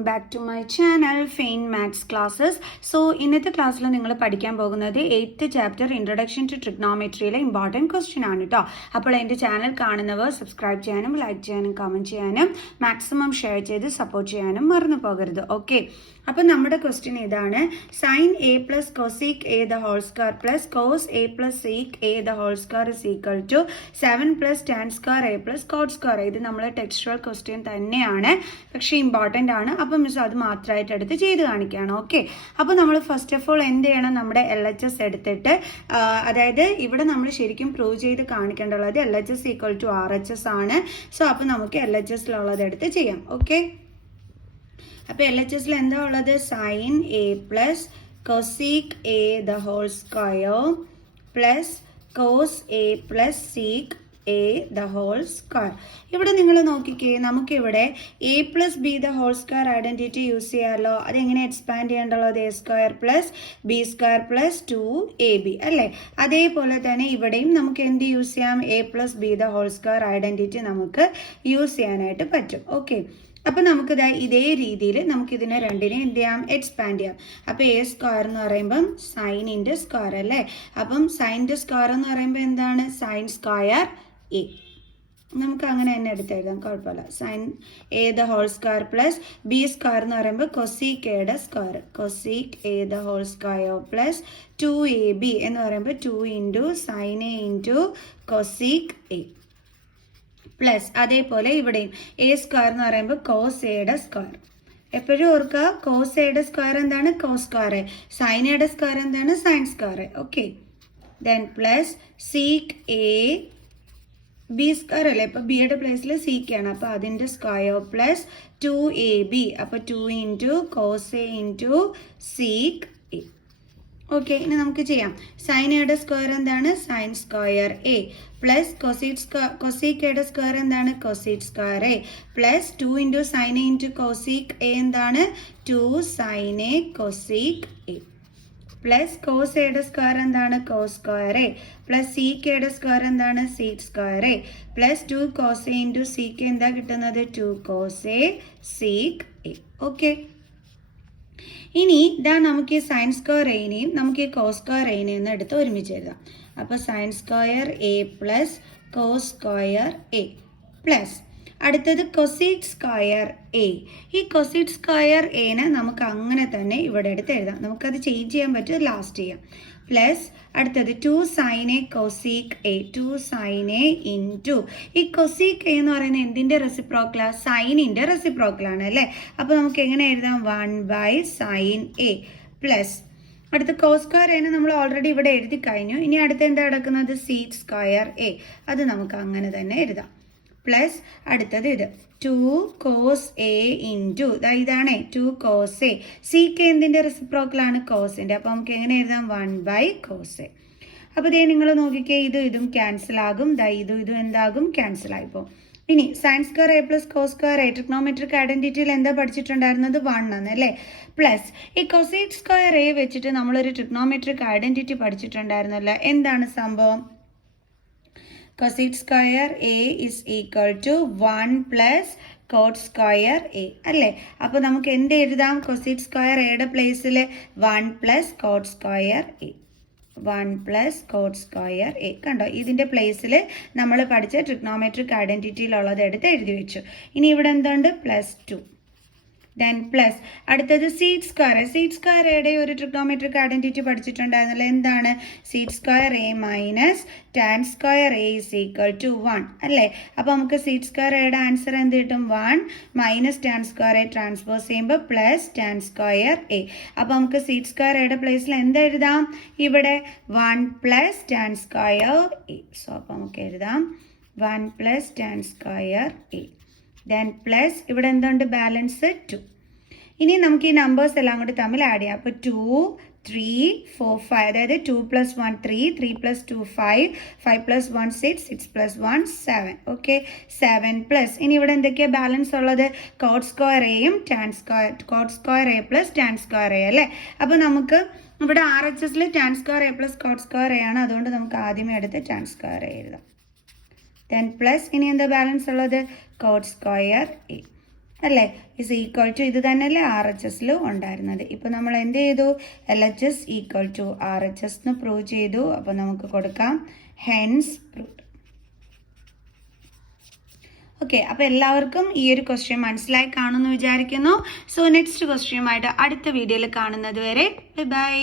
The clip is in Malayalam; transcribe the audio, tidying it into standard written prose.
Welcome back to my channel fine maths classes. So ഇന്നത്തെ ക്ലാസ്സിൽ നിങ്ങൾ പഠിക്കാൻ പോകുന്നത് 8th ചാപ്റ്റർ ഇൻട്രൊഡക്ഷൻ ടു ട്രിഗ്നോമെട്രിയിലെ ഇമ്പോർട്ടൻറ്റ് ക്വസ്റ്റ്യൻ ആണ് കേട്ടോ. അപ്പോൾ എൻ്റെ ചാനൽ കാണുന്നവർ സബ്സ്ക്രൈബ് ചെയ്യാനും ലൈക്ക് ചെയ്യാനും കമൻറ്റ് ചെയ്യാനും മാക്സിമം ഷെയർ ചെയ്ത് സപ്പോർട്ട് ചെയ്യാനും മറന്നു പോകരുത്. ഓക്കെ, അപ്പോൾ നമ്മുടെ ക്വസ്റ്റ്യൻ ഇതാണ്: sine A plus cosec A the whole square plus cos A plus sec A the whole square is equal to 7 plus tan square A plus cot square. ഇത് നമ്മൾ ടെക്സ്റ്റുവൽ ക്വസ്റ്റ്യൻ തന്നെയാണ്, പക്ഷേ ഇമ്പോർട്ടൻ്റ് ആണ്. അപ്പം മിസ് അത് മാത്രമായിട്ട് എടുത്ത് ചെയ്ത് കാണിക്കുകയാണ്. ഓക്കെ, അപ്പോൾ നമ്മൾ ഫസ്റ്റ് ഓഫ് ഓൾ എന്ത് ചെയ്യണം? നമ്മുടെ LHS എടുത്തിട്ട്, അതായത് ഇവിടെ നമ്മൾ ശരിക്കും പ്രൂവ് ചെയ്ത് കാണിക്കേണ്ടുള്ളത് LHS ഈക്വൽ ടു RHS ആണ്. സോ അപ്പോൾ നമുക്ക് LHSലുള്ളത് എടുത്ത് ചെയ്യാം. ഓക്കെ, അപ്പോൾ LHSൽ എന്താ ഉള്ളത്? Sine A plus cosec A the whole square plus cos A plus sec A the whole square. ഇവിടെ നിങ്ങൾ നോക്കിക്കേ, നമുക്കിവിടെ A plus B the whole square identity use ചെയ്യാമല്ലോ. അതെങ്ങനെ എക്സ്പാൻഡ് ചെയ്യേണ്ടുള്ളത്? A square plus B square plus 2ab അല്ലേ? അതേപോലെ തന്നെ ഇവിടെയും നമുക്ക് എന്ത് യൂസ് ചെയ്യാം? A plus B the whole square identity നമുക്ക് യൂസ് ചെയ്യാനായിട്ട് പറ്റും. ഓക്കെ, അപ്പം നമുക്കിത് ഇതേ രീതിയിൽ നമുക്കിതിനെ രണ്ടിനെ എന്ത് ചെയ്യാം? എക്സ്പാൻഡ് ചെയ്യാം. അപ്പോൾ എ സ്ക്വയർ എന്ന് പറയുമ്പം സൈനിൻ്റെ സ്ക്വയർ അല്ലേ? അപ്പം സൈനിൻ്റെ സ്ക്വയർ എന്ന് പറയുമ്പോൾ എന്താണ്? Sine square A. നമുക്ക് അങ്ങനെ തന്നെ എടുത്തെഴുതാം, കുഴപ്പമില്ല. Sine A the whole square plus B square എന്ന് പറയുമ്പോൾ കൊസീക് എയുടെ square, cosec A the whole square plus 2ab എന്ന് പറയുമ്പോൾ 2 into sine A into cosec A plus അതേപോലെ ഇവിടെയും എ സ്ക്വയർ എന്ന് പറയുമ്പോൾ കോസ് എയുടെ സ്ക്വയർ. എപ്പോഴും ഓർക്കുക, കോസ് എയുടെ സ്ക്വയർ എന്താണ്? Cos square. സൈൻ എയുടെ സ്ക്വയർ എന്താണ്? Sine square. Okay, then plus sec A B square അല്ലേ? അപ്പോൾ ബിയുടെ പ്ലേസിൽ സീക്ക് ആണ്, അപ്പോൾ അതിൻ്റെ സ്ക്വയർ പ്ലസ് 2ab, അപ്പോൾ 2 into cos A into sec A. Okay, ഇനി നമുക്ക് ചെയ്യാം. സൈൻ എയുടെ സ്ക്വയർ എന്താണ്? Sine square A plus cosec എയുടെ സ്ക്വയർ എന്താണ്? Cosec square A plus 2 into sine A into cosec A എന്താണ്? 2 sine A cosec A plus cos എയുടെ സ്ക്വയർ എന്താണ്? Cos square A plus sec എയുടെ സ്ക്വയർ എന്താണ്? Sec square A plus 2 cos A into sec എന്താ കിട്ടുന്നത്? 2 cos A seek A. Okay, ഇനി ഇതാ നമുക്ക് ഈ സൈൻ സ്ക്വയർ എനെയും നമുക്ക് ഈ കോസ് സ്ക്വയർ എനെയും ഒന്ന് എടുത്ത് ഒരുമിച്ച് എഴുതാം. അപ്പോൾ sine square A plus cos square A plus അടുത്തത് കൊസീക് സ്ക്വയർ എ. ഈ കൊസീക് സ്ക്വയർ എനെ നമുക്ക് അങ്ങനെ തന്നെ ഇവിടെ എടുത്ത് എഴുതാം. നമുക്കത് ചേഞ്ച് ചെയ്യാൻ പറ്റും, ലാസ്റ്റ് ചെയ്യാം. പ്ലസ് അടുത്തത് 2 sine A cosec A, 2 sine A into ഈ കൊസീക് എ എന്ന് പറയുന്നത് എന്തിൻ്റെ റെസിപ്രോക്കലാണ്? സൈനിൻ്റെ റെസിപ്രോക്കലാണ് അല്ലേ? അപ്പോൾ നമുക്ക് എങ്ങനെ എഴുതാം? 1 ബൈ സൈൻ എ പ്ലസ് അടുത്ത കോസ് സ്ക്വയർ എനെ നമ്മൾ ഓൾറെഡി ഇവിടെ എഴുതി കഴിഞ്ഞു. ഇനി അടുത്ത എന്താ കിടക്കുന്നത്? സീക്ക് സ്ക്വയർ എ, അത് നമുക്ക് അങ്ങനെ തന്നെ എഴുതാം. പ്ലസ് അടുത്തത് ഇത് 2 കോസ് എ ഇൻറ്റു ഇതാണ് 2 കോസ് എ. സീക്ക് എന്തിൻ്റെ റെസിപ്രോക്കലാണ്? കോസിൻ്റെ, അപ്പോൾ നമുക്ക് എങ്ങനെ എഴുതാം? 1 ബൈ കോസ് എ. അപ്പോൾ ഇതേ നിങ്ങൾ നോക്കിക്കേ, ഇതും ക്യാൻസൽ ആകും, ഇതും എന്താകും? ക്യാൻസൽ ആയിപ്പോൾ. ഇനി sine square A plus cos square A trigonometric ഐഡൻറ്റിറ്റിയിൽ എന്താ പഠിച്ചിട്ടുണ്ടായിരുന്നത്? 1 ആണ് അല്ലേ? പ്ലസ് ഈ കൊസീക് സ്ക്വയർ എ വെച്ചിട്ട് നമ്മളൊരു ട്രിഗ്നോമെട്രിക് ഐഡൻറ്റിറ്റി പഠിച്ചിട്ടുണ്ടായിരുന്നല്ലോ. എന്താണ് സംഭവം? Cosec square A is equal to 1 plus cot square A അല്ലേ? അപ്പോൾ നമുക്ക് എന്ത് എഴുതാം? കൊസീക് സ്ക്വയർ എയുടെ പ്ലേസിൽ 1 plus cot square A, 1 plus cot square A. കണ്ടോ, ഇതിൻ്റെ പ്ലേസിൽ നമ്മൾ പഠിച്ച ട്രിഗ്നോമെട്രിക് ഐഡൻറ്റിറ്റിയിലുള്ളത് എടുത്ത് എഴുതി വെച്ചു. ഇനി ഇവിടെ എന്തുണ്ട്? പ്ലസ് 2. ദെൻ പ്ലസ് അടുത്തത് സീക്ക് സ്ക്വയർ. സീക്ക് സ്ക്വയർ എയുടെ ഒരു ട്രിഗ്നോമെട്രിക് ഐഡൻറ്റിറ്റി പഠിച്ചിട്ടുണ്ടായിരുന്നല്ലോ. എന്താണ്? Sec square A minus tan square A is equal to 1 അല്ലേ? അപ്പോൾ നമുക്ക് സീക്ക് സ്ക്വയർ എയുടെ ആൻസർ എന്ത് കിട്ടും? 1 minus tan square A transpose ചെയ്യുമ്പോൾ പ്ലസ് ടാൻ സ്ക്വയർ എ. അപ്പോൾ നമുക്ക് സീക്ക് സ്ക്വയർ എയുടെ പ്ലേസിൽ എന്ത് എഴുതാം? ഇവിടെ 1 plus tan square A. So അപ്പോൾ നമുക്ക് എഴുതാം 1 plus tan square A. Then plus ഇവിടെ എന്തുണ്ട്? ബാലൻസ് 2. ഇനി നമുക്ക് ഈ നമ്പേഴ്സ് എല്ലാം കൂടി തമ്മിൽ ആഡ് ചെയ്യാം. അപ്പോൾ 2 3 4 5, അതായത് 2 + 1 3, 3 + 2 5, 5 + 1 6, 6 + 1 7. ഓക്കെ, 7 പ്ലസ് ഇനി ഇവിടെ എന്തൊക്കെയാണ് ബാലൻസ് ഉള്ളത്? കോട്ട് സ്ക്വയർ എയും cot square A plus tan square A അല്ലേ? അപ്പോൾ നമുക്ക് ഇവിടെ RHSൽ tan square A plus cot square A ആണ്, അതുകൊണ്ട് നമുക്ക് ആദ്യമേ എടുത്ത് ടാൻ സ്ക്വയർ എ എഴുതാം. ദെൻ പ്ലസ് ഇനി എന്താ ബാലൻസ് ഉള്ളത്? Cot square A. അല്ലേ? ഇസ് ഈക്വൽ ടു ഇത് തന്നെയല്ലേ RHSലും ഉണ്ടായിരുന്നത്. ഇപ്പോൾ നമ്മൾ എന്ത് ചെയ്തു? LHS ഈക്വൽ ടു RHS എന്ന് പ്രൂവ് ചെയ്തു. അപ്പോൾ നമുക്ക് കൊടുക്കാം ഹെൻസ് പ്രൂവ്ഡ്. ഓക്കെ, അപ്പോൾ എല്ലാവർക്കും ഈ ഒരു ക്വസ്റ്റ്യൻ മനസ്സിലായി കാണുമെന്ന് വിചാരിക്കുന്നു. സോ നെക്സ്റ്റ് ക്വസ്റ്റ്യനുമായിട്ട് അടുത്ത വീഡിയോയിൽ കാണുന്നത് വരെ ബൈ ബൈ.